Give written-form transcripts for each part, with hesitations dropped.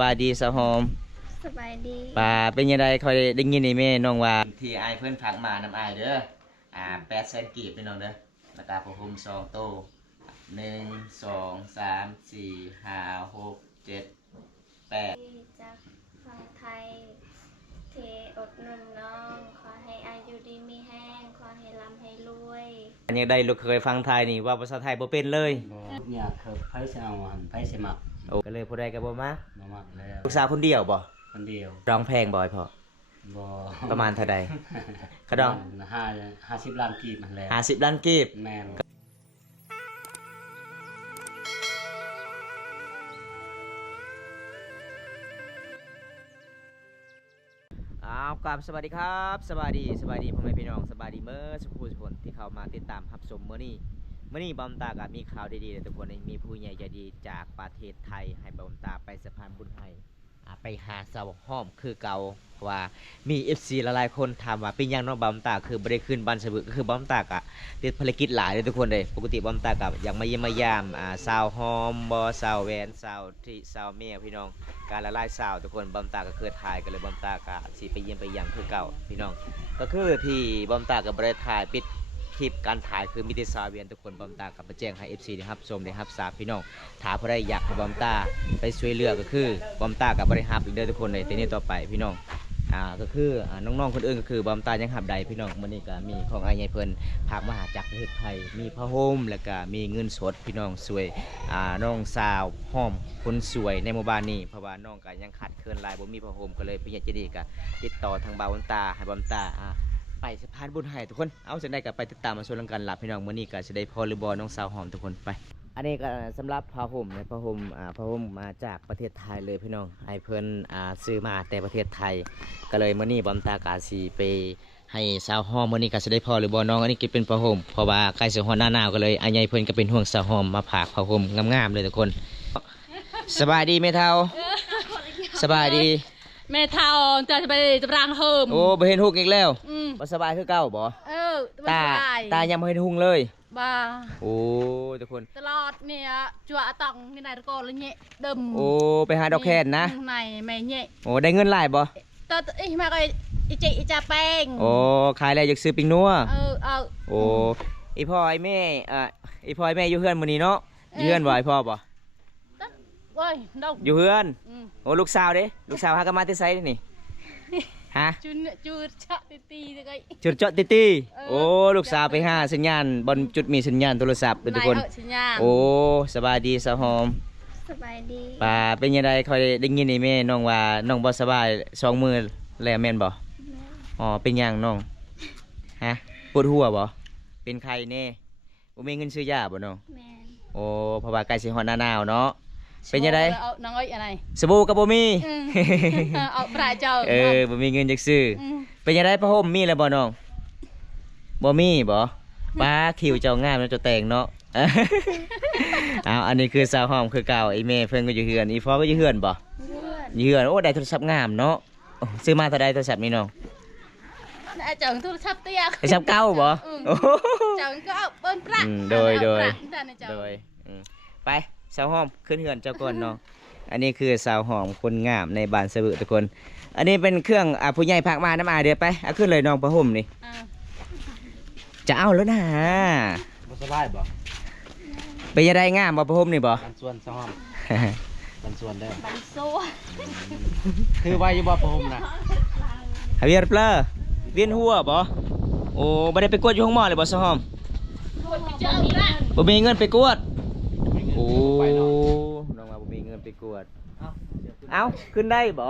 สวัสดีสาวหอมสบายดีป่าเป็นยังไงคอยได้ยินในแม่น้องว่าที่ไอเพื่อนผักมานำไอเด้อ800,000กีบพี่น้องเด้อราคาผ้าห่ม2โต๊ะ1 2 3 4 5 6 7 8จากฝั่งไทยเทอดหนุนน้องขอให้อายุดีมีแห้งขอให้ร่ำให้รวยอันยังได้ลูกเคยฟังไทยนี่ว่าภาษาไทยบ่เป็นเลยอยากเคยไพ่เสาหันไพ่เสมักโอ้ก็เลยผู้ใดก็บ่มามามักแล้วลูกสาวคนเดียวบ่คนเดียวร้องเพลงบ่อยพอบ่ประมาณเท่าใดกระดอง50 ล้านกีบมันแล้ว50 ล้านกีบแม่นกับสวัสดีครับสวัสดีพ่อแม่พี่น้องสวัสดีเมื่อสุขุมสุขที่เข้ามาติดตามรับชมเมื่อนี้บอมตากับมีข่าวดีๆเลยทุกคนมีผู้ใหญ่ใจดีจากประเทศไทยให้บอมตาไปสะพานบุญให้ไปหาสาวห้อมคือเก่าว่ามี FC หลายๆคนถามว่าเป็นยังน้องบอมตาคือบริขึ้นบันสบึกก็คือบอมตากะติดภารกิจหลายเลยทุกคนเลยปกติบอมตากะอยากมาเยี่ยมมายามสาวห้อมบอสาวแวนสาวที่สาวเมียพี่น้องการละลายสาวทุกคนบอมตาก็เคยถ่ายกันเลยบอมตากะสิไปเยี่ยมไปยังคือเก่าพี่น้องก็คือที่บอมตากับบริถ่ายปิดคลิปการถ่ายคือมิติซาเวียนทุกคนบอมตากับมาแจ้งให้ FC ได้รับชมได้รับทราบพี่น้องถามเพราะได้อยากให้บอมตาไปช่วยเหลือก็คือบอมตากับบริหารอีกเด้อทุกคนเลยแต่นี่ต่อไปพี่น้องก็คือน้องๆคนอื่นก็คือบอมตายังหับใดพี่น้องวันนี้ก็มีของไอ้ใหญ่เพิ่นพากมาหาจากประเทศไทยมีผ้าห่มแล้วก็มีเงินสดพี่น้องสวยน้องสาวห้อมคนสวยในหมู่บ้านนี้เพราะว่าน้องก็ยังขาดเคินหลายบ่มีผ้าห่มก็เลยพี่ใหญ่ใจดีก็ติดต่อทางบอมตาให้บอมตาไปสะพานบุญให้ทุกคนเอาเสร็จได้กับไปติดตามมาชมกันหลับพี่น้องมื้อนี้ก็จะได้พอหรือบอน้องสาวหอมทุกคนไปอันนี้ก็สำหรับผ้าห่มในผ้าห่มมาจากประเทศไทยเลยพี่น้องไอ้เพิ่นซื้อมาแต่ประเทศไทยก็เลยมื้อนี้บอมตากาสีไปให้สาวหอมมื้อนี้ก็จะได้พอหรือบอน้องอันนี้ก็เป็นผ้าห่มเพราะว่าใกล้สิฮอดหน้าหนาวก็เลยไอ้ใหญ่เพิ่นก็เป็นห่วงสาวหอมมาผากผ้าห่มงามๆเลยทุกคนสบายดีแม่เฒ่าสบายดีแม่เท่าจะไปจะรางเฮิมโอ้ไปเห็นหุกอีกแล้วบ่สบายคือเก่าบ่ตายังบ่เห็นหุงเลยบ้าโอ้ทุกคนตลอดเนี่ยจั่วตองนี่นายตะโกนเลยเนี่ยดมโอ้ไปหาดอกแคนนะในแม่เนี่ยโอ้ได้เงินหลายบ่ตอนมาก็อีจิอีจ่าแป้งโอ้ขายอะไรอยากซื้อปิ้งนัวโอ้อีพ่อไอแม่อีพ่อไอแม่อยู่เฮือนมื้อนี้เนาะอยู่เฮือนบ่ไอพ่อบ่อยู่เฮือนโอ้ลูกสาวเด้ลูกสาวหากันมาแต่ไสนี่ฮะจุดเจาะตีจุดเจาะตีโอ้ลูกสาวไปหาสัญญาณบนจุดมีสัญญาณโทรศัพท์ทุกคนโอ้สบายดีสาวหอมสบายดีป่าเป็นยังไงคอยได้ยินในแม่น้องว่าน้องบ่สบาย2 มื้อแล้วแม่นบ่อ๋อเป็นหยังน้องฮะปวดหัวบ่เป็นไข้แน่บ่มีเงินซื้อยาบ่น้องแม่นโอ้เพราะว่าใกล้สิฮอดหน้าหนาวเนาะเป็นยังไงน้องอ้อยอะไรสบู่กับบ่มีเอาปลาเจ้าบ่มีเงินจักซื้อเป็นยังไงผ้าห่มมีแล้วบ่น้องบ่มีบ่ป้าคิวเจ้างามแล้วเจ้าแต่งเนาะอันนี้คือสาวหอมคือเก่าไอ้แม่เพิ่นก็อยู่เฮือนอีฟอก็อยู่เฮือนบ่อยู่เฮือนโอ้ได้โทรศัพท์งามเนาะซื้อมาเท่าใดโทรศัพท์นี่น้องเจังโทรศัพท์เตี้ยโทรศัพท์เก่าบ่เจังก็เอาเปิ้นปลาโดยไปสาวหอมขึ้นเฮือนเจ้าก่อนเนาะอันนี้คือสาวหอมคนงามในบ้านสะบึทุกคนอันนี้เป็นเครื่องผู้ใหญ่พากมาน้ำเดี๋ยวไปเอาขึ้นเลยน้องผ้าห่มนี่จะเอาแล้วนะบ่สบายบ่เป็นยังไงงามบ่ผ้าห่มนี่บ่บันส่วนสาวหอมบันส่วนเด้อบันโซ่คือว่าอยู่บ่ผ้าห่มนะเวียนเปล่าเวียนหัวบ่โอ้บ่ได้ไปกวดอยู่ห้องหมอเลยบ่สาวหอมบ่มีเงินไปกวดโอ้น้องมาบ่มีเงินไปกวดเอาขึ้นได้บ่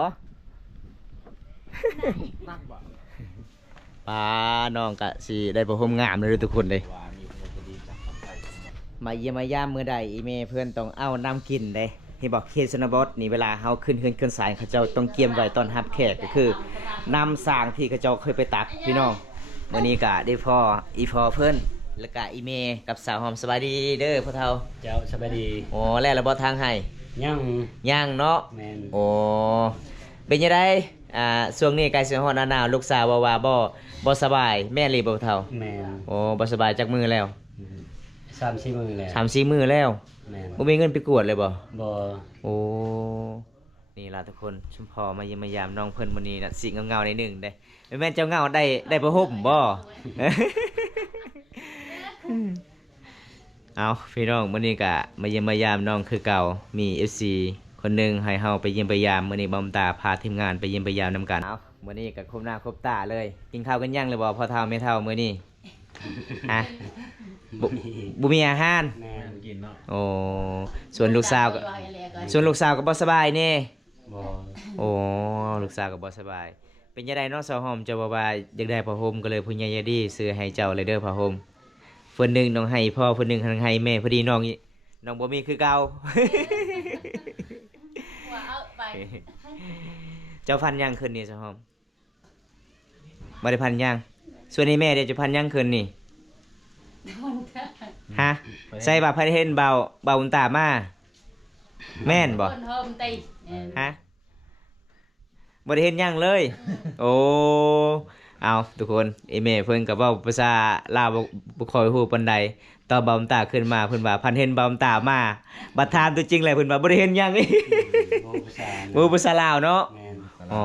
ป้าน้องกะสิได้ผ้าห่มงามเลยทุกคนเลยมาเยี่ยมมายามมื้อใดอีเมเพื่อนต้องเอาน้ำกินเด้เห็นบอกเคสนบอสนี่เวลาเฮาขึ้นสายเขาเจ้าต้องเกียมไว้ตอนรับแขกก็คือน้ำสางที่เขาเจ้าเคยไปตักพี่น้องวันนี้กะได้พ่ออีพอเพิ่นแล้วก็อีเมกับสาวหอมสบายดีเด้อพ่อเฒ่าเจ้าสบายดีโอ้แล้วระบ่ทางให้ย่างเนาะแม่นโอ้เป็นยังไงช่วงนี้ใกล้สิฮอดหน้าหนาวลูกสาวว่าบ่สบายแม่รีบ่เฒ่าแม่นโอ้บ่สบายจักมือแล้ว3-4 มื้อแล้ว3-4 มื้อแล้วแม่นบ่มีเงินไปกวดเลยบ่บ่โอ้ นี่ล่ะทุกคนชุมพอมาเยี่ยมมายามน้องเพิ่นมื้อนี้น่ะสิเงาๆในหนึ่งได้แม่นเจ้าเงาได้ผ้าห่มบ่ เอาพี่น้องมื้อนี้ก็มาเยี่ยมมายามน้องคือเก่ามี FC คนหนึงให้เฮาไปเยี่ยมไปยามมื้อนี้บอมตาพาทีมงานไปเยี่ยมไปยามนํกันเอามื้อนี้ก็ครบหน้าครบตาเลยกินข้าวกันยังเลยบ่พ่อเฒ่าแม่เฒ่ามื้อนี้ฮะบ่มีอาหาร แม่น กินเนาะ โอ้ส่วนลูกสาวก็บ่สบายนี่ บ่ โอ้ลูกสาวก็บ่สบายเป็นจังได๋เนาะสาวหอมเจ้าว่าอยากได้ผ้าห่มก็เลยผู้ใหญ่ใจดีซื้อให้เจ้าเลยเด้อผ้าห่มเพิ่นหนึงน้องให้พ่อเพิ่นหนึงให้แม่พอดีน้องบ่มีคือเก่า ว่าเอาไป เจ้าพันยังคืนนี้สาวหอมบ่ได้พันยังส่วนนี้แม่เดี๋ยวจะพันยังคืนนี้ฮะใส่ว่าพันเห็นเบาอุนตามาแม่นบ่ คนเฮิมตี ฮะบ่ได้เห็นยังเลย โอ้เอาทุกคนเอเมเพิ่นก็เว้าภาษาลาวบ่ค่อยฮู้ปานใดตอนเบาอุนตาขึ้นมาเพิ่นว่าพันเห็นเบาอุนตามาบัดถามตัวจริงเลยเพิ่นว่าบ่ได้เห็นยังอีก บ่ภาษา บ่ภาษาลาวเนาะ แม่น อ๋อ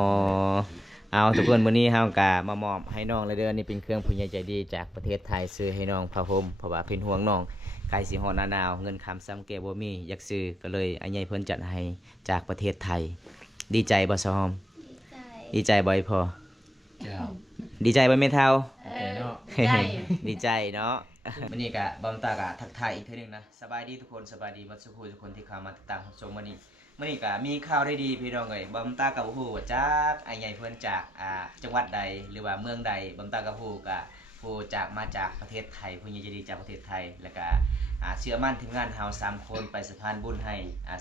เอาทุกคนมื้อนี้เฮาก็มามอบให้น้องเลยเด้อนี่เป็นเครื่องผู้ใหญ่ใจดีจากประเทศไทยซื้อให้น้องผ้าห่มเพราะว่าเป็นห่วงน้องใกล้สิฮอดหน้าหนาวเงินคำซ้ำแก่บ่มีอยากซื้อก็เลยอันใหญ่เพิ่นจัดให้จากประเทศไทย ดีใจบ่ซอม ใจ ดีใจบ่อยพอ เจ้า ดีใจบ่แม่เฒ่า เนาะ ใจ ดีใจเนาะ มื้อนี้ก็บอมตาก็ทักทายอีกเทื่อนึงนะสบายดีทุกคนสบายดีบ่ทุกคนที่เข้ามาติดตามรับชมมื้อนี้ก็มีข่าวได้ดีพี่น้องเอ้ยบอมตาก็บ่ฮู้ว่าจากไอ้ใหญ่เพิ่นจากจังหวัดใดหรือว่าเมืองใดบอมตาก็ฮู้ก็ผู้จากมาจากประเทศไทยผู้ใหญ่ใจดีจากประเทศไทยแล้วก็เชื่อมั่นทีมงานเฮา3คนไปสะพานบุญให้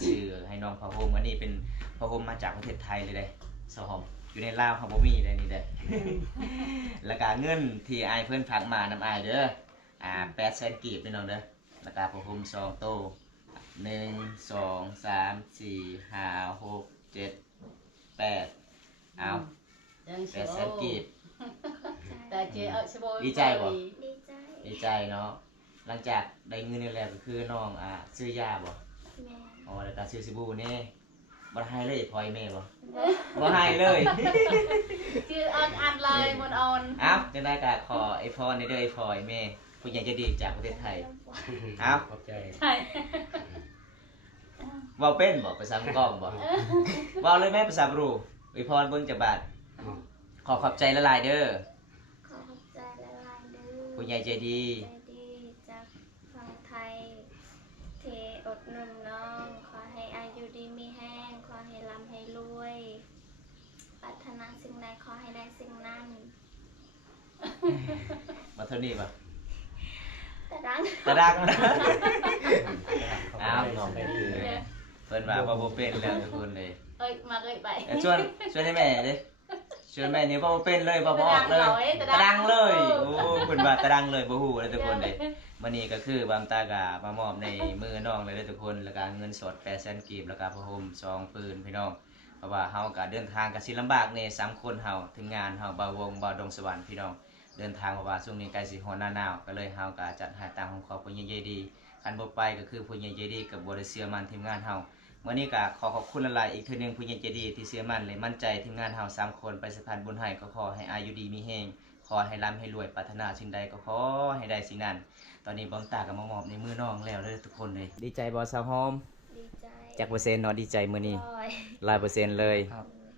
ซื้อให้น้องผ้าห่มอันนี้เป็นผ้าห่มมาจากประเทศไทยเลยเด้สหอมอยู่ในลาวเฮาบ่มีได้นี่เด้ แล้วก็เงินที่อายเพิ่นฝากมานำอายเด้อ800,000กีบพี่น้องเด้อแล้วก็ผ้าห่ม2โต1 2 3 4 5 6 7 8เอา800,000กีบ แต่เจ๊เอาสบาย ดีใจบ่ ดีใจ ดีใจเนาะหลังจากได้เงินนี่แล้วก็คือน้องซื้อยาบ่ แม่ อ๋อแล้วก็ซื้อสบู่นี่บ่ให้เลยพอยแม่บ่บ่ให้เลย ชื่ออันเลยบนออน เอ้าจังได๋ก็ขอไอ้พรในเด้อไอ้พลอยแม่ผู้ใหญ่ใจดีจากประเทศไทยเอ้า ขอบใจ ใช่ เว้าเป็นบ่ภาษากล้องบ่เว้าเลยแม่ภาษาบรูไอ้พรเบิ่งจักบาทขอขอบใจละลายเด้อ ขอขอบใจละลายเด้อ ผู้ใหญ่ใจดี ใจดีจากฝั่งไทยเทอดหนุนน้องขอให้อายุดีมีแห้งขอให้ร่ำให้รวยปรารถนาสิ่งใดขอให้ได้สิ่งนั้น มาเท่านี้บ่ แต่ดัง ตะดัง อ้าวน้องได้คือ เพิ่นว่าบ่เป็นแล้วทุกคนเลย เอ้ยมาเลยไป ชวนให้แม่ดิชวนแม่นี่บ่เป็นเลยบ่ออกเลยตะดังเลยโอ้เพิ่นว่าตะดังเลยบ่ฮู้เลยทุกคนเลยมื้อนี้ก็คือบางตากะมามอบในมือน้องเลยเด้อทุกคนแล้วก็เงินสด800,000กีบแล้วก็ผ้าห่ม2ปืนพี่น้องเพราะว่าเฮาก็เดินทางก็สิลำบากแน่3คนเฮาถึงงานเฮาบ่าววงบ่าวดงสวรรค์พี่น้องเดินทางเพราะว่าช่วงนี้ใกล้สิฮอดหน้าหนาวก็เลยเฮาก็จัดหาตามของครอบครัวใหญ่ๆดีคันบ่ไปก็คือผู้ใหญ่ใจดีก็บ่ได้เชื่อมั่นทีมงานเฮา วันนี้ก็ขอขอบคุณหลายๆอีกเทื่อนึงผู้ใหญ่ใจดีที่เชื่อมั่นและมั่นใจทีมงานเฮา3คนไปสะพานบุญให้ก็ขอให้อายุดีมีแฮงขอให้ร่ำให้รวยปรารถนาสิ่งใดก็ขอให้ได้สิ่งนั้นตอนนี้บอมตาก็มามอบในมือน้องแล้วเด้อทุกคนเลยดีใจบ่สาวหอม ดีใจ จักเปอร์เซ็นต์เนาะดีใจมื้อนี้ ร้อย 100%เลย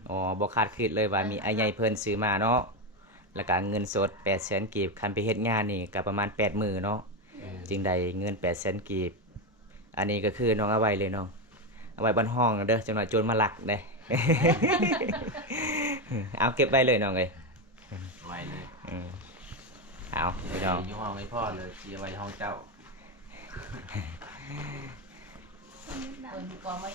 อ๋อบ่คาดคิดเลยว่ามีอ้ายใหญ่เพิ่นซื้อมาเนาะแล้วก็เงินสด800,000กีบคันไปเฮ็ดงานนี่ก็ประมาณ8มื้อเนาะจึงได้เงิน800,000กีบอันนี้ก็คือน้องเอาไว้เลยน้อง เอาไว้บนห้องเด้อจังหน่อยโจรมาลักเด้ เอาเก็บไว้เลยน้องเอ้ย ไว้เลย เอาพี่น้อง อยู่ห้องให้พ่อเลยเสียไว้ห้องเจ้า คนกว่าไม่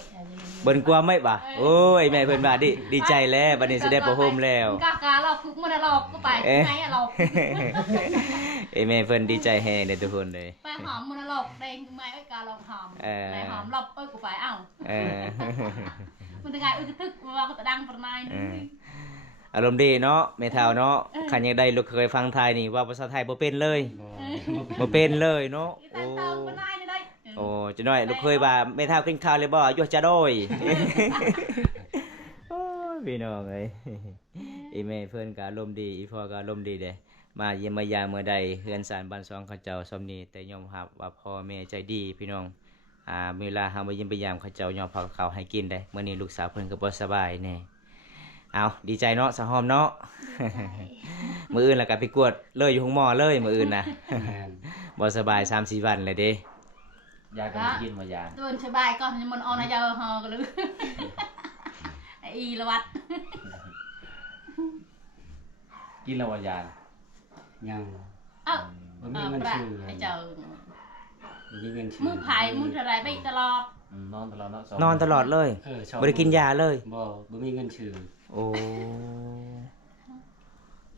เบิ่นกลัวไหม่บ่ะโอ้ยแม่เพิ่นว่าดีใจแล้วบัดนี้สิได้ประโฮมแล้ว กากาเราคุกมันหลอกก็ไปไงอะหลอก เอ้ยแม่เพิ่นดีใจแฮงเด้อทุกคนเลย ไปหอมมันหลอกแดงไม้ไอ้กาลองหอมไหนหอมหลบเอ้ยกูไปเอ้า เออ มันจะไงอึกทึกว่าก็จะดังประมาณนี้ อารมณ์ดีเนาะแม่เฒ่าเนาะคันอยากได้ลูกเคยฟังไทยนี่ว่าภาษาไทยบ่เป็นเลยบ่เป็นเลยเนาะ แต่เติมก็ได้ได้ โอ้จะน้อยลูกเคยว่าแม่เฒ่ากินข้าวเลยบ่อยู่จะโดย พี่น้องเอ้ย อีแม่เพิ่นก็อารมณ์ดีอีพ่อก็อารมณ์ดีเด้มาเยี่ยมมายามเมื่อใดเฮือนศาลบ้านซองเขาเจ้าซอมนี้แต่ยอมรับว่าพ่อแม่ใจดีพี่น้องเวลาเฮามาเยี่ยมไปยามเขาเจ้ายอมพาข้าวให้กินได้มื้อนี้ลูกสาวเพิ่นก็บ่สบายแน่เอาดีใจเนาะสะหอมเนาะ มื้ออื่นแล้วก็ไปกวดเลยอยู่ห้องหมอเลยมื้ออื่นน่ะ แม่น บ่สบาย 3-4 วันเลยเด้ ยาก็ไม่กินมายา ตื่นสบายก็มันออนยาวฮอกันเลยไอ้ละวัด กินแล้วยา ยัง เอ้า บ่มีเงิน ประ ซื้อ ไอ้เจ้า บ่มีเงินซื้อ มือไผ่มืออะไรไปตลอด นอนตลอดเนาะ นอนตลอดเลย ชอบ บ่ได้กินยาเลย บ่มีเงินซื้อ โอ้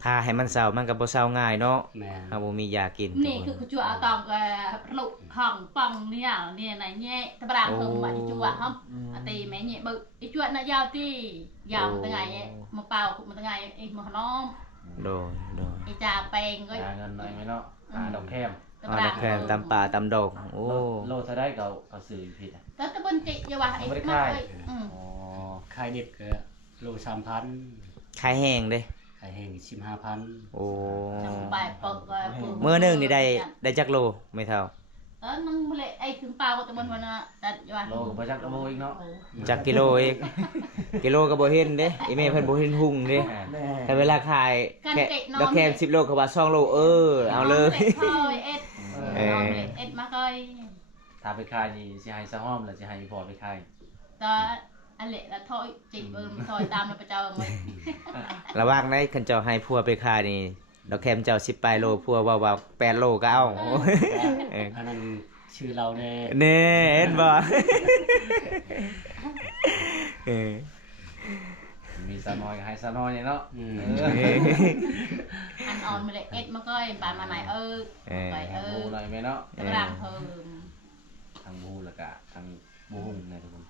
ถ้าให้มันเศร้ามันก็บ่เศร้าง่ายเนาะ แม่น เฮาบ่มียากิน นี่คือจั่วตองกับลุห้องปังเนี่ยไหนแง่ตะบรางเพิ่มมาที่จั่วฮะตีแม่เนี่ยบึไอ้จั่วน่ะยาวที่ยาวตั้งไงมาเป่าขุมาตั้งไงไอ้มาน้อง โดยโดย ไอ้จ่าแปงก็ หาเงินหน่อยไหมเนาะหาดอกแคม เอาละแค่ตำป่าตำดอกโอ้ โลเท่าได้เขาซื้อผิดอ่ะ แต่ตะบนจิอย่าว่าไอ้มาเลย อ๋อ ขายดิบก็โล 3,000 ขายแห้งเด้ ขายแห้ง15,000 โอ้ ไปปก มื้อหนึงนี่ได้จักโลไม่เท่า นั่งมาเลยไอ้ถึงเปล่าก็ตะบนวันน่ะแต่อย่าว่า โลกับประจักษ์โลอีกเนาะ จักกิโลอีกกิโลก็บ่เห็นเด้อีแม่เพิ่นบ่เห็นหุ่งเด้แต่เวลาขายแค่ดอกแคม10โลก็ว่า2โลเอาเลย เอ็ดมาเคย ถ้าไปขายนี่สิให้สะห้อมแล้วสิให้พ่อไปขาย ตออันเละละถอยจิบถอยตามเราไปเจอเลย ระวังได้คันเจ้าให้พัวไปขายนี่ดอกแคมเจ้า10ปลายโลพัวว่า8โลก็เอาเออ อันนั้นชื่อเราแน่ เน่เห็นบ่เออ มีสะน้อยก็ให้สะน้อยเนาะ อันออนมาเลยเอ็ดมาก็ปานมาไหนไป ทางบูหน่อยไหมเนาะ กำลังเพิ่ม ทางบูแล้วก็ทางบูหุ่งนะทุกคน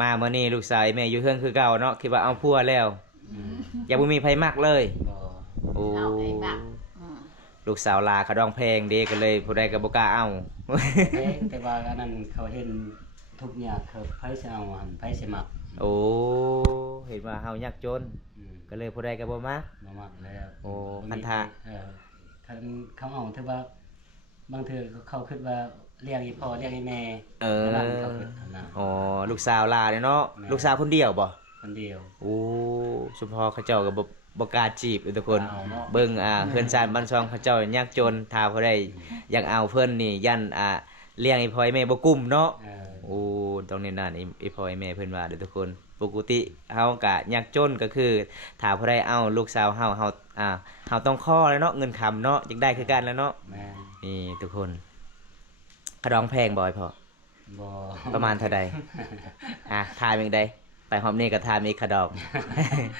มามื้อนี้ลูกสาวแม่อยู่เฮือนคือเก่าเนาะคิดว่าเอาพัวแล้ว อย่าบ่มีไผมักเลย บ่ โอ้ เอาไอ้บัก ลูกสาวลาเขาดองแพงเด้ก็เลยผู้ใดก็บ่กล้าเอา แต่ว่าอันนั้นเขาเห็นทุกอย่างเขาไผสิเอาหันไผสิมัก โอ้เห็นว่าเฮายากจนก็เลยผู้ใดก็บ่มัก บ่มักแล้ว โอ้คันทา คันเขาเอาถือว่าบางเทื่อเขาคิดว่าเรียกอีพ่อเรียกอีแม่ นั่นเขาคิดนะ อ๋อลูกสาวลาเนาะ แม่ ลูกสาวคนเดียวบ่ คนเดียว โอ้สุพอเขาเจ้าก็บ่กล้าจีบเลยทุกคน เอาเนาะ เบิ่งเฮือนซานบ้านซองเขาเจ้ายากจนถ้าผู้ใดอยากเอาเพิ่นนี่ยันเลี้ยงอีพ่ออีแม่บ่กุ้มเนาะโอ้ตรงนี้นั่นอีพ่ออีแม่เพิ่นว่าเด้อทุกคนปกติเฮาก็ยากจนก็คือถ้าผู้ใดเอาลูกสาวเฮาต้องขอแล้วเนาะเงินคำเนาะอยากได้คือกันแล้วเนาะ แม่ นี่ทุกคนขะดองแพงบ่อยพ่อ บ่ ประมาณเท่าใดทายอีกใดไปหอมนี่ก็ทายอีกขะดอง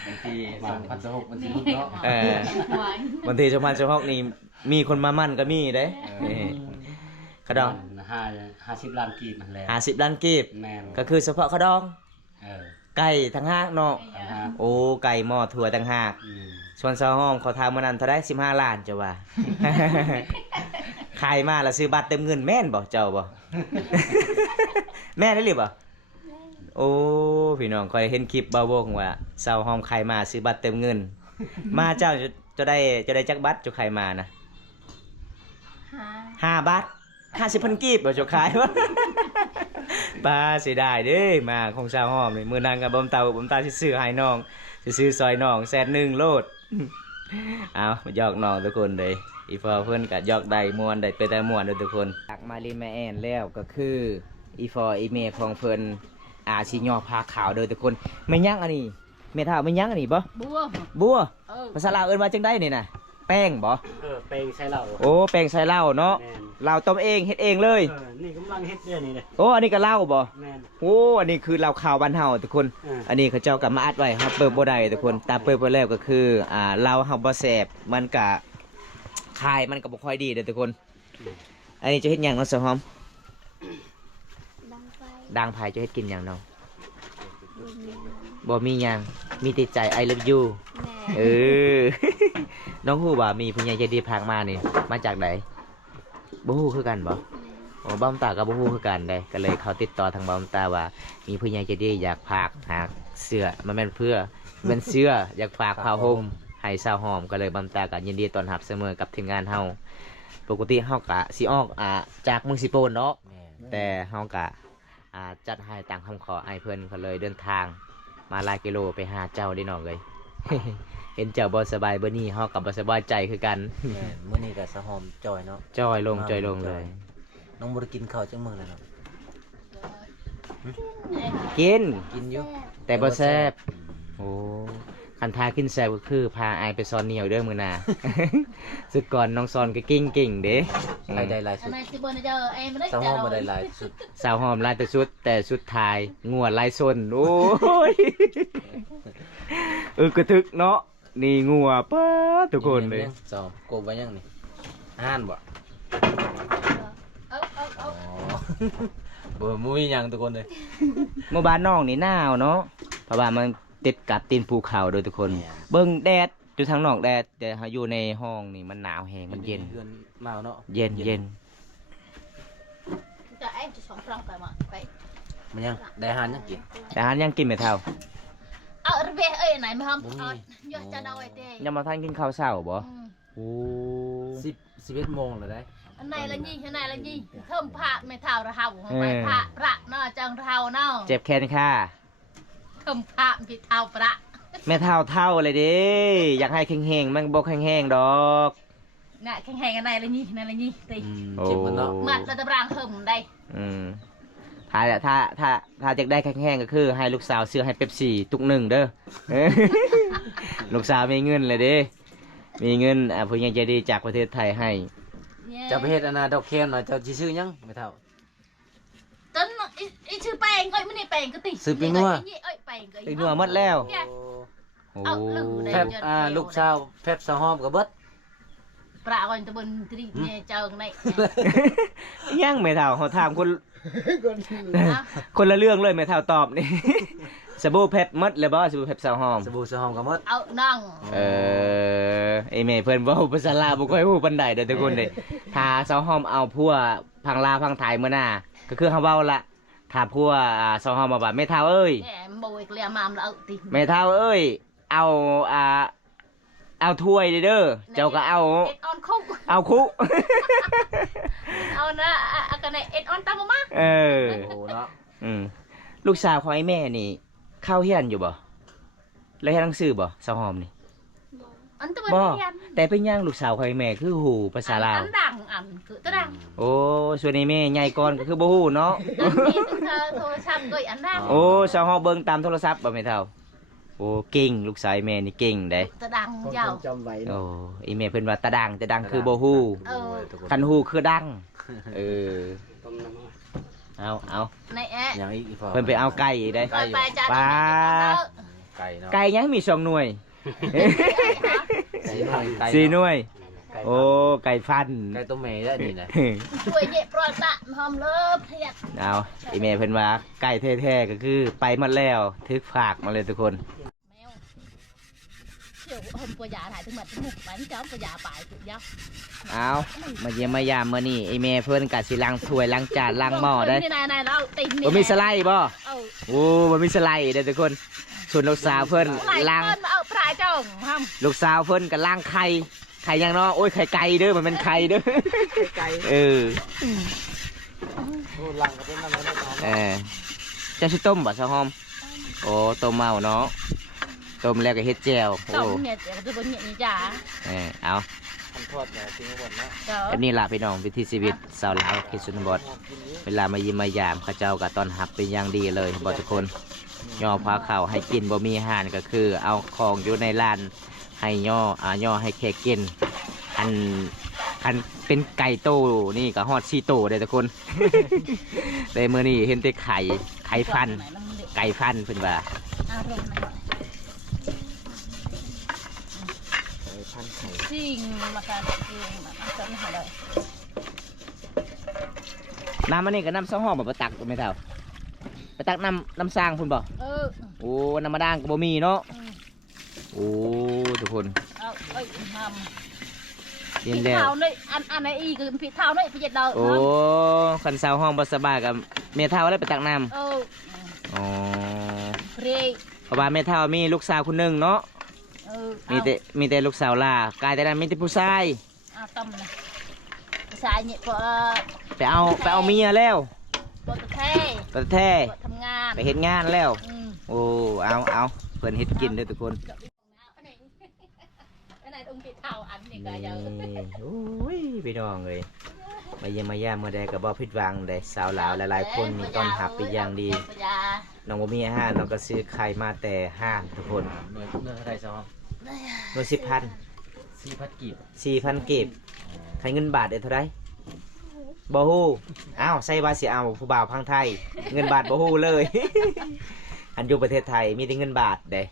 บางที2016มันสิพุดเนาะ บางทีชาวบ้านชาวฮอกนี่มีคนมามั่นก็มีเด้นี่ขะดอง 50ล้านกีบมันแล้ว 50ล้านกีบ แม่น ก็คือเฉพาะขะดอง เออ ไก่ทั้งหากเนาะ ต่างหาก โอ้ไก่หม้อถั่วทั้งหากส่วนซาวหอมเขาทำมื้อนั้นเท่าได15ล้านเจ้าว่า ขายมาแล้วซื้อบัตรเต็มเงินแม่นบ่เจ้าบ่ แม่นได้หรือบ่โอ้พี่น้องค่อยเห็นคลิปบ่าวงว่าซาวหอมขายมาซื้อบัตรเต็มเงิน มาเจ้าจะได้จักบัตรจะขายมานะ5บาท50,000กีบบ่จะขาย วะ ป้าเสียดายเด้มาของซาวหอมนี่มื้อนั้นก็บ่มเตาสิซื้อให้น้องสิซื้อซอยน้อง100,000โลด เอาหยอกน้องทุกคนเลยอีฟอเพิ่นก็หยอกได้ม่วนได้ไปแต่ม่วนเด้อทุกคนจากมาลินแม่แอนแล้วก็คืออีฟออีเมของเพิ่นสิย่อผ้าขาวเด้อทุกคนแม่นยังอันนี้แม่เฒ่าแม่นยังอันนี้บ่ บัว ภาษาลาวเอิ้นว่าจังได๋นี่น่ะแป้งบ่ แป้งใช้เหล้า โอ้แป้งใส่เหล้าเนาะ แม่น เหล้าต้มเองเฮ็ดเองเลย นี่กำลังเฮ็ดเดี๋ยวนี้เลย โอ้อันนี้ก็เหล้าบ่ แม่น โอ้อันนี้คือเหล้าขาวบ้านเฮาทุกคน อันนี้เขาเจ้าก็มาอัดไว้ครับเปิดบ่ได้ทุกคนตามเปิดไปแล้วก็คือเหล้าเฮาบ่แซ่บมันก็คายมันก็บ่ค่อยดีเด้อทุกคน อันนี้จะเฮ็ดหยังเนาะสะหอม ดังไฟ ดังไผจะเฮ็ดกินหยังเนาะ บุญ บ่มีหยังมีแต่ใจ I love you แม่ เออ น้องฮู้ว่ามีผู้ใหญ่ใจดีพากมานี่มาจากไหนบ่ฮู้คือกันบ่โอ้บ้ามตาก็บ่ฮู้คือกันได้ก็เลยเขาติดต่อทางบ้ามตาว่ามีผู้ใหญ่ใจดีอยากพากหาก เสื้อมันแม่นเพื่อมันเสื้ออยากฝากผ้าห่มให้สาวหอมก็เลยบำตากันยินดีต้อนรับเสมอกับทีมงานเฮาปกติเฮากะสิออกจากเมืองสิโปนเนาะ แม่น แต่เฮากะจัดให้ตามคำขอไอ้เพิ่นก็เลยเดินทางมาหลายกิโลไปหาเจ้าได้น้องเลย เห็นเจ้าบ่สบายเบ่นี้เฮาก็บ่สบายใจคือกัน แม่นมื้อนี้ก็สะหอมจอยเนาะ จอยลงเลย น้องบ่ได้กินข้าวจังมื้อแล้วเนาะ กิน กินอยู่ แต่บ่แซ่บโอ้คันทาขึ้นแซ่บก็คือพาไอายไปซอนเหนียวเด้อมื้อหน้า สึกก่อนน้องซอนก็เก่งๆเด้ ใครได้หลายสุด này thì bên giờ em mới สะหอมบ่ได้หลายสุด สาวหอมลายแต่สุดแต่สุดท้ายงัวลายซนโอ้ย กระทึกเนาะนี่งัวป้าทุกคนเลย สองกบไว้ยังนี่อ่านบ่ ốc ốc อ๋อ ốc บ่มุ้ยยังทุกคนเลย เมื่อบ้านน้องนี่หนาวเนาะเพราะว่ามันติดกับตีนภูเขาโดยทุกคน เบิ่งแดดอยู่ทางนอกแดดแต่อยู่ในห้องนี่มันหนาวแฮงมันเย็น เพื่อนมาเนาะ เย็น cho em chỉ sống trong cái mà vậy มันยังได้อาหารยังกิน แต่อาหารยังกินไม่เท่า ở về ấy này mà không Bún ở mì. vô cho đâu ấy tê ยังมาทานกินข้าวเช้าบ่ Ừ. โอ้ 11โมงแล้วได้ Cái này là gì cái này là gì thơm phạ mày thảo ra hậu không phải phạ rạ nó chẳng thảo nào เจ็บแขนค่ะ thơm phạ thì thảo rạ แม่เท่าเท่าเลยเด้อยากให้แข็งๆมันบ่แข็งๆดอก nè cái này là gì cái này là gì thì โอ้ เจ็บมันเนาะ mặt là tập rang thơm đây อืมถ้าอยากได้แข็งๆก็คือให้ลูกสาวซื้อให้เป๊ปซี่ตุกหนึ่งเด้อ ลูกสาวมีเงินเลยเด้มีเงินผู้ใหญ่ใจดีจากประเทศไทยให้ Nha. เจะไปเฮ็ดอันน่ะดอกแคนน่ะเจ้าสิซื้อหยังไม่เท่า tính ít chữ bèn coi mới này bèn cái gì Sư bèn nua. ơi bèn cái อีกหนัวหมดแล้ว Dạ. โอ้ เอาลืมเลย แฟบลูกสาวแฟบสะหอมก็เบิด ปลาก่อนตะบนตรีเนี่ยเจิงนี่ ยังไม่เท่าเขาถามคน คนละเรื่องเลยไม่เท่าตอบนี่ สบู่เพชรมดเลยบ่สบู่เพชรสาวหอม สบู่สะหอมก็เบิด เอานั่ง ไอเมย์เพิ่นเว้าภาษาลาวบ่ค่อยฮู้ปานใดเด้อทุกคนเด้ถ้าสาวหอมเอาพัวพังลาวพังไทยมื้อหน้าก็คือเฮาเว้าละถ้าพัวสาวหอมมาว่าแม่เฒ่าเอ้ย แหมโบยเกลียมามแล้วติ แม่เฒ่าเอ้ยเอาถ้วยเด้อเจ้าก็เอา เอ็ดออนคุก เอาคุ เอานะกันไหนเอ็ดออนตามมา เออ โอ้เนาะ ลูกสาวของไอ้แม่นี่เข้าเฮียนอยู่บ่แล้วเรียนหนังสือบ่สาวหอมนี่ อันตะบน บ่ เรียน แต่เป็นย่างลูกสาวของไอ้แม่คือหูภาษาลาว อันดังอันคือตะดัง โอ้ส่วนไอ้แม่ใหญ่ก่อนก็คือบ่ฮู้เนาะ อันนี้เธอโทรศัพท์ก็อันดัง โอ้สาวหอมเบิ่งตามโทรศัพท์บ่แม่เฒ่าโอ้เก่งลูกสาวไอ้แม่นี่เก่งเด้ ตะดังยาว จำไว้ โอ้ไอ้แม่เพิ่นว่าตาดังแต่ดังคือบ่ฮู้ เออ คันฮู้คือดังเออ ต้มน้ำมัน เอา ในแอะ ยังอีกพอ เพิ่นไปเอาไก่อีกได้ ไปไปจ้า ปลา ไก่เนาะ ไก่ยังมี2หน่วย สี่หน่วยไก่ 4หน่วย โอ้ไก่ฟัน ไก่ตัวแม่ได้นี่นะ ช่วยเย็บปลอดตะหอมเลิฟเพียด เอาอีเมลเพิ่นว่าไก่แท้ๆก็คือไปหมดแล้วทึกฝากมาเลยทุกคน แมวเดี๋ยวหอมปัวยาถ่ายถึงหมัดมุกมันจ้อมปัวยาไปถูกยับ เอามาเยี่ยมมายามมื้อนี้อีเมลเพิ่นก็สิล้างถ้วยล้างจานล้างหม้อได้ นี่นายเราติ่ง บ่มีสไลด์บ่ เอา โอ้บ่มีสไลด์เด้อทุกคนส่วนลูกสาวเพิ่น ไหล ล้าง ก้อนมาเอาปลายจ้องท ลูกสาวเพิ่นก็ล้างไข่ไข่ยังเนาะโอ้ยไข่ไก่เด้อมันเป็นไข่เด้อไก่เออ โอ้ลังก็เป็นนั่นเลยเนาะ เออเจะสิต้มบ่ซะหอมโอ้ต้มเมาเนาะต้มแล้วก็เฮ็ดแจ่ว ำ โอ้ จ้องเนี่ยจะบนเนี่ยนี่จ้า เอา ทำทอดเนี่ยทิ้งไว้หมดนะ เดี๋ยว อันนี้ล่ะพี่น้องวิถีชีวิตสาวลาวเขตชนบทเวลามายิ้มมายามเขาเจ้าก็ต้อนรับเป็นอย่างดีเลยบอกทุกคนย่อพาข้าวให้กินบ่มีอาหารก็คือ เอาของอยู่ในร้านให้ย่อให้แขกกินอันเป็นไก่โตนี่ก็ฮอด4โตเลยทุกคน แต่มื้อนี้เห็นแต่ไข่ฟันไก่ฟันเพิ่นว่า อารมณ์นะจริงมาการจริงมาจนหาเลย น้ำอันนี้ก็น้ำซอหอมบ่ตักไม่เท่าไปตักน้ำสร้างพุ่นบ่ เออ โอ้น้ำมาด่างก็บ่มีเนาะโอ้ทุกคน เอาเอ้ยท เรียน ำ แล้ว เท้าเนี่ยอันไหนอีกคือพี่เท้าเนี่ยพี่จะเดิน โอ้คันสาวห้องบ่สบายกับเมียเท่าแล้วไปตักน้ เออ ำอ๋อ เรีย เพราะว่าแม่เฒ่ามีลูกสาวคนหนึงเนาะ เออ มีแต่ลูกสาวล่ากายแต่นั้นมีแต่ผู้ชาย เอาต้มนะสายเนี่ยพอ ไปเอาเมียแล้ว ปตะเท ประเทศ ปทำงาน ไปเฮ็ดงานแล้ว อืม โอ้เอาเพิ่นเฮ็ดกินเด้อทุกคน อันไหนองค์ติดเท่าอันนี้ก็เยอะ นี่โอ้ยพี่น้องเอ้ยมาเยี่ยมมาย่ามเมื่อใดก็บ่ผิดหวังเด้สาวลาวหลายๆคนมีต้อนรับเป็นอย่างดี น้องบ่มีอาหารน้องก็ซื้อไข่มาแต่ห้างทุกคน หน่วยเท่าไรซะฮอม หน่วย10,000 4,000กีบ 4,000กีบไข่เงินบาทได้เท่าไหร่บ่ฮู้อ้าวใส่ว่าสิเอาผู้บ่าวพังไทย เงินบาทบ่ฮู้เลย อันอยู่ประเทศไทยมีแต่เงินบาทเด้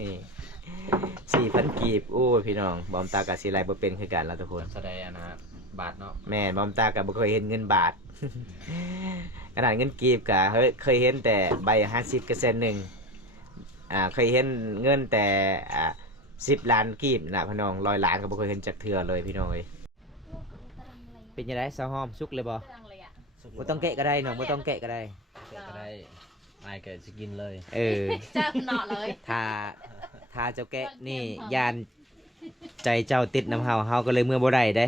นี่4,000กีบโอ้ยพี่น้องบอมตากะสิไลบ่เป็นคือกันล่ะทุกคน แสดงนะบาทเนาะ แม่บอมตากับบ่เคยเห็นเงินบาท ขนาดเงินกีบกะเฮ้ยเคยเห็นแต่ใบ50ก็เซนหนึ่งเคยเห็นเงินแต่10 ล้านกีบนะพี่น้อง100 ล้านก็บ่เคยเห็นจักเทื่อเลยพี่น้องเอ้ยเป็นยังไงสาวหอมสุกเลยบ่บ่ต้องแกะก็ได้น้องบ่ต้องแกะก็ได้ เกิดก็ได้อายเกิดจะกินเลย เออ เจ้าหนอเลย ถ้าเจ้าแกะนี่ยานใจเจ้าติดน้ำเฮาก็เลยเมื่อบ่ได้เด้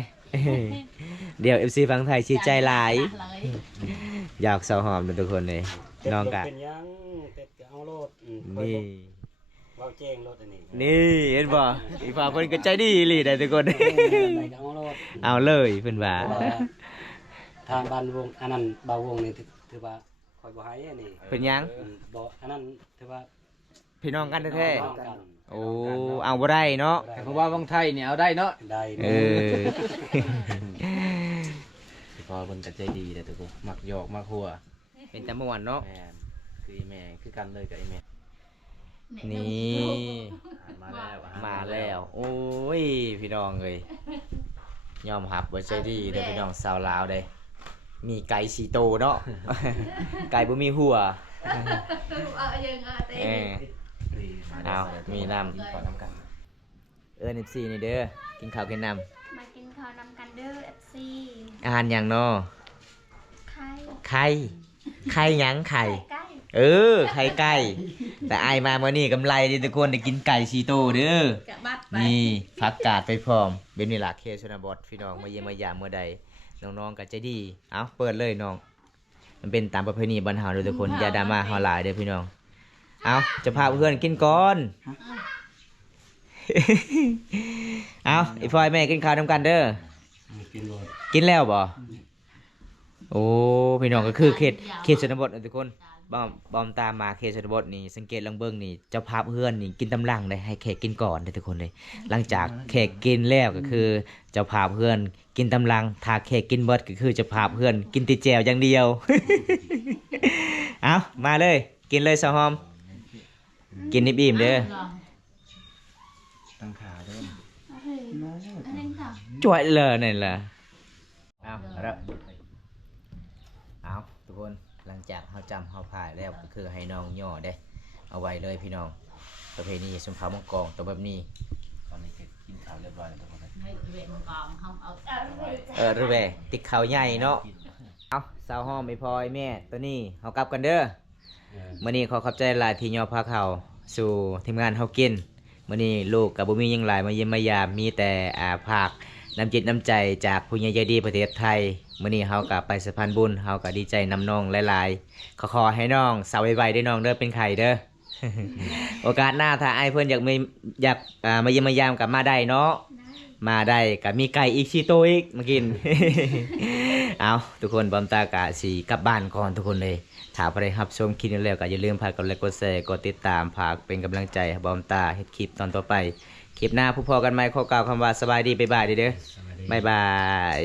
เดี๋ยว FC ฟังไทยสิใจหลาย อยากสาวหอมเด้อทุกคนเลยน้องกะ เป็นยังเป็ดก็เอาโลดนี่ เว้าแจ้งโลดอันนี้ นี่เห็นบ่อีฟ้าเพิ่นก็ใจดีอีหลีได้ทุกคน ไหนก็เอาโลด เอาเลยเพิ่นว่า เพราะว่าทางบ้านวงอันนั้นบ่าววงนี่ถือว่าคอยบ่ให้อันนี้ เป็นหยัง บ่อันนั้นถือว่า พี่น้องกันแท้ น้องกัน ๆโอ้เอาบ่ได้เนาะ เพราะว่าบางไทยเนี่ยเอาได้เนาะ ได้ เออ พอเพิ่นก็ใจดีแต่ทุกคนมักหยอกมักหัว เป็นตะม่วนเนาะ แม่นคืออีแม่คือกันเลยกับอีแม่ นี่ มาแล้วอาหาร มาแล้ว โอ้ยพี่น้องเอ้ยยอมรับว่าใจดีเด้อพี่น้องสาวลาวเด้มีไก่สีโตเนาะ ไก่บ่มีหัว เออ เอามีน้ำ กินข้าวน้ำกัน เอิ้น FC นี่เด้อกินข้าวกินน้ มากินข้าวนำกันเด้อ FC ำอาหารหยังเนาะ ไข่ ไข่ไข่หยังไข่ ไก่ เออไข่ไก่แต่อายมาเมื่อนี้กำไรดิทุกคนได้กินไก่ชีโตเด้อก ะบัดไป นี่พักกาดไปพร้อมเป็นนี่ล่ะเคชนบทพี่น้องมาเยี่ยมมายามเมื่อใดน้องๆก็ใจดีเอาเปิดเลยน้องมันเป็นตามประเพณีบ้านเฮาเด้อทุกคนอย่าดราม่าเฮาหลายเด้อพี่น้องเอาจะพาเพื่อนกินก่อน เอาไอ้พลอยแม่กินข้าวนํกันเด้อ กินโลด กินแล้วบ่โอ้พี่น้องก็คือเขตชนบทนะทุกคนบอมตามมาเขตชนบทนี่สังเกตลังเบิ้งนี่เจ้าภาพเพื่อนนี่กินตำลังเลยให้แขกกินก่อนเลยทุกคนเลยหลังจากแขกกินแล้วก็คือเจ้าภาพเพื่อนกินตำลังถ้าแขกกินเบิดก็คือเจ้าภาพเพื่อนกินติแจวอย่างเดียว เอามาเลยกินเลยสาวหอมกินนิบอิ่มเด้อ ตั้งขาเด้อ อันนี้ค่ะ จ่วยเลยนี่แหละเอาละเอาทุกคนหลังจากเขาจำเขาผ่ายแล้วก็คือให้น้องย่อได้เอาไว้เลยพี่น้องประเพณีสมภารมังกรตัวแบบนี้ ตอนนี้ก็กินข้าวเรียบร้อยแล้วทุกคน ให้เวทมังกรเขาเอา หรือแหวติดเขาใหญ่เนาะเอาสาวห้อมไม่พลอยแม่ตัวนี้เขากลับกันเด้อมื่อนี้ขอขอบใจหลายที่ย่อพาเขาสู่ทีมงานเขากินมื่อนี้ลูกกับบุมีหยังหลายมาเยี่ยมมายามมีแต่ภาคน้ำจิตน้ำใจจากผู้ใหญ่ใจดีประเทศไทยมื่อนี้เขากับไปสะพานบุญเขากับดีใจนำน้องหลายๆขอให้น้องสาวไวๆได้น้องเด้อเป็นไข่เด้อ โอกาสหน้าถ้าไอ้เพื่อนอยากมาเยี่ยมมายามกับมาได้เนาะ มาได้กับมีไก่อีกชีโตอีกมากิน เอาทุกคนบอมตากะสีกลับบ้านก่อนทุกคนเลยถ้าไปรับชมคลิปนี้แล้วก็อย่าลืมพากกดไลค์กดแชร์กดติดตามพากเป็นกำลังใจให้บอมตาเฮ็ดคลิปตอนต่อไปคลิปหน้าผู้พอกันไหมขอกล่าวคำว่าสบายดีบ๊ายบายเด้อบ๊ายบาย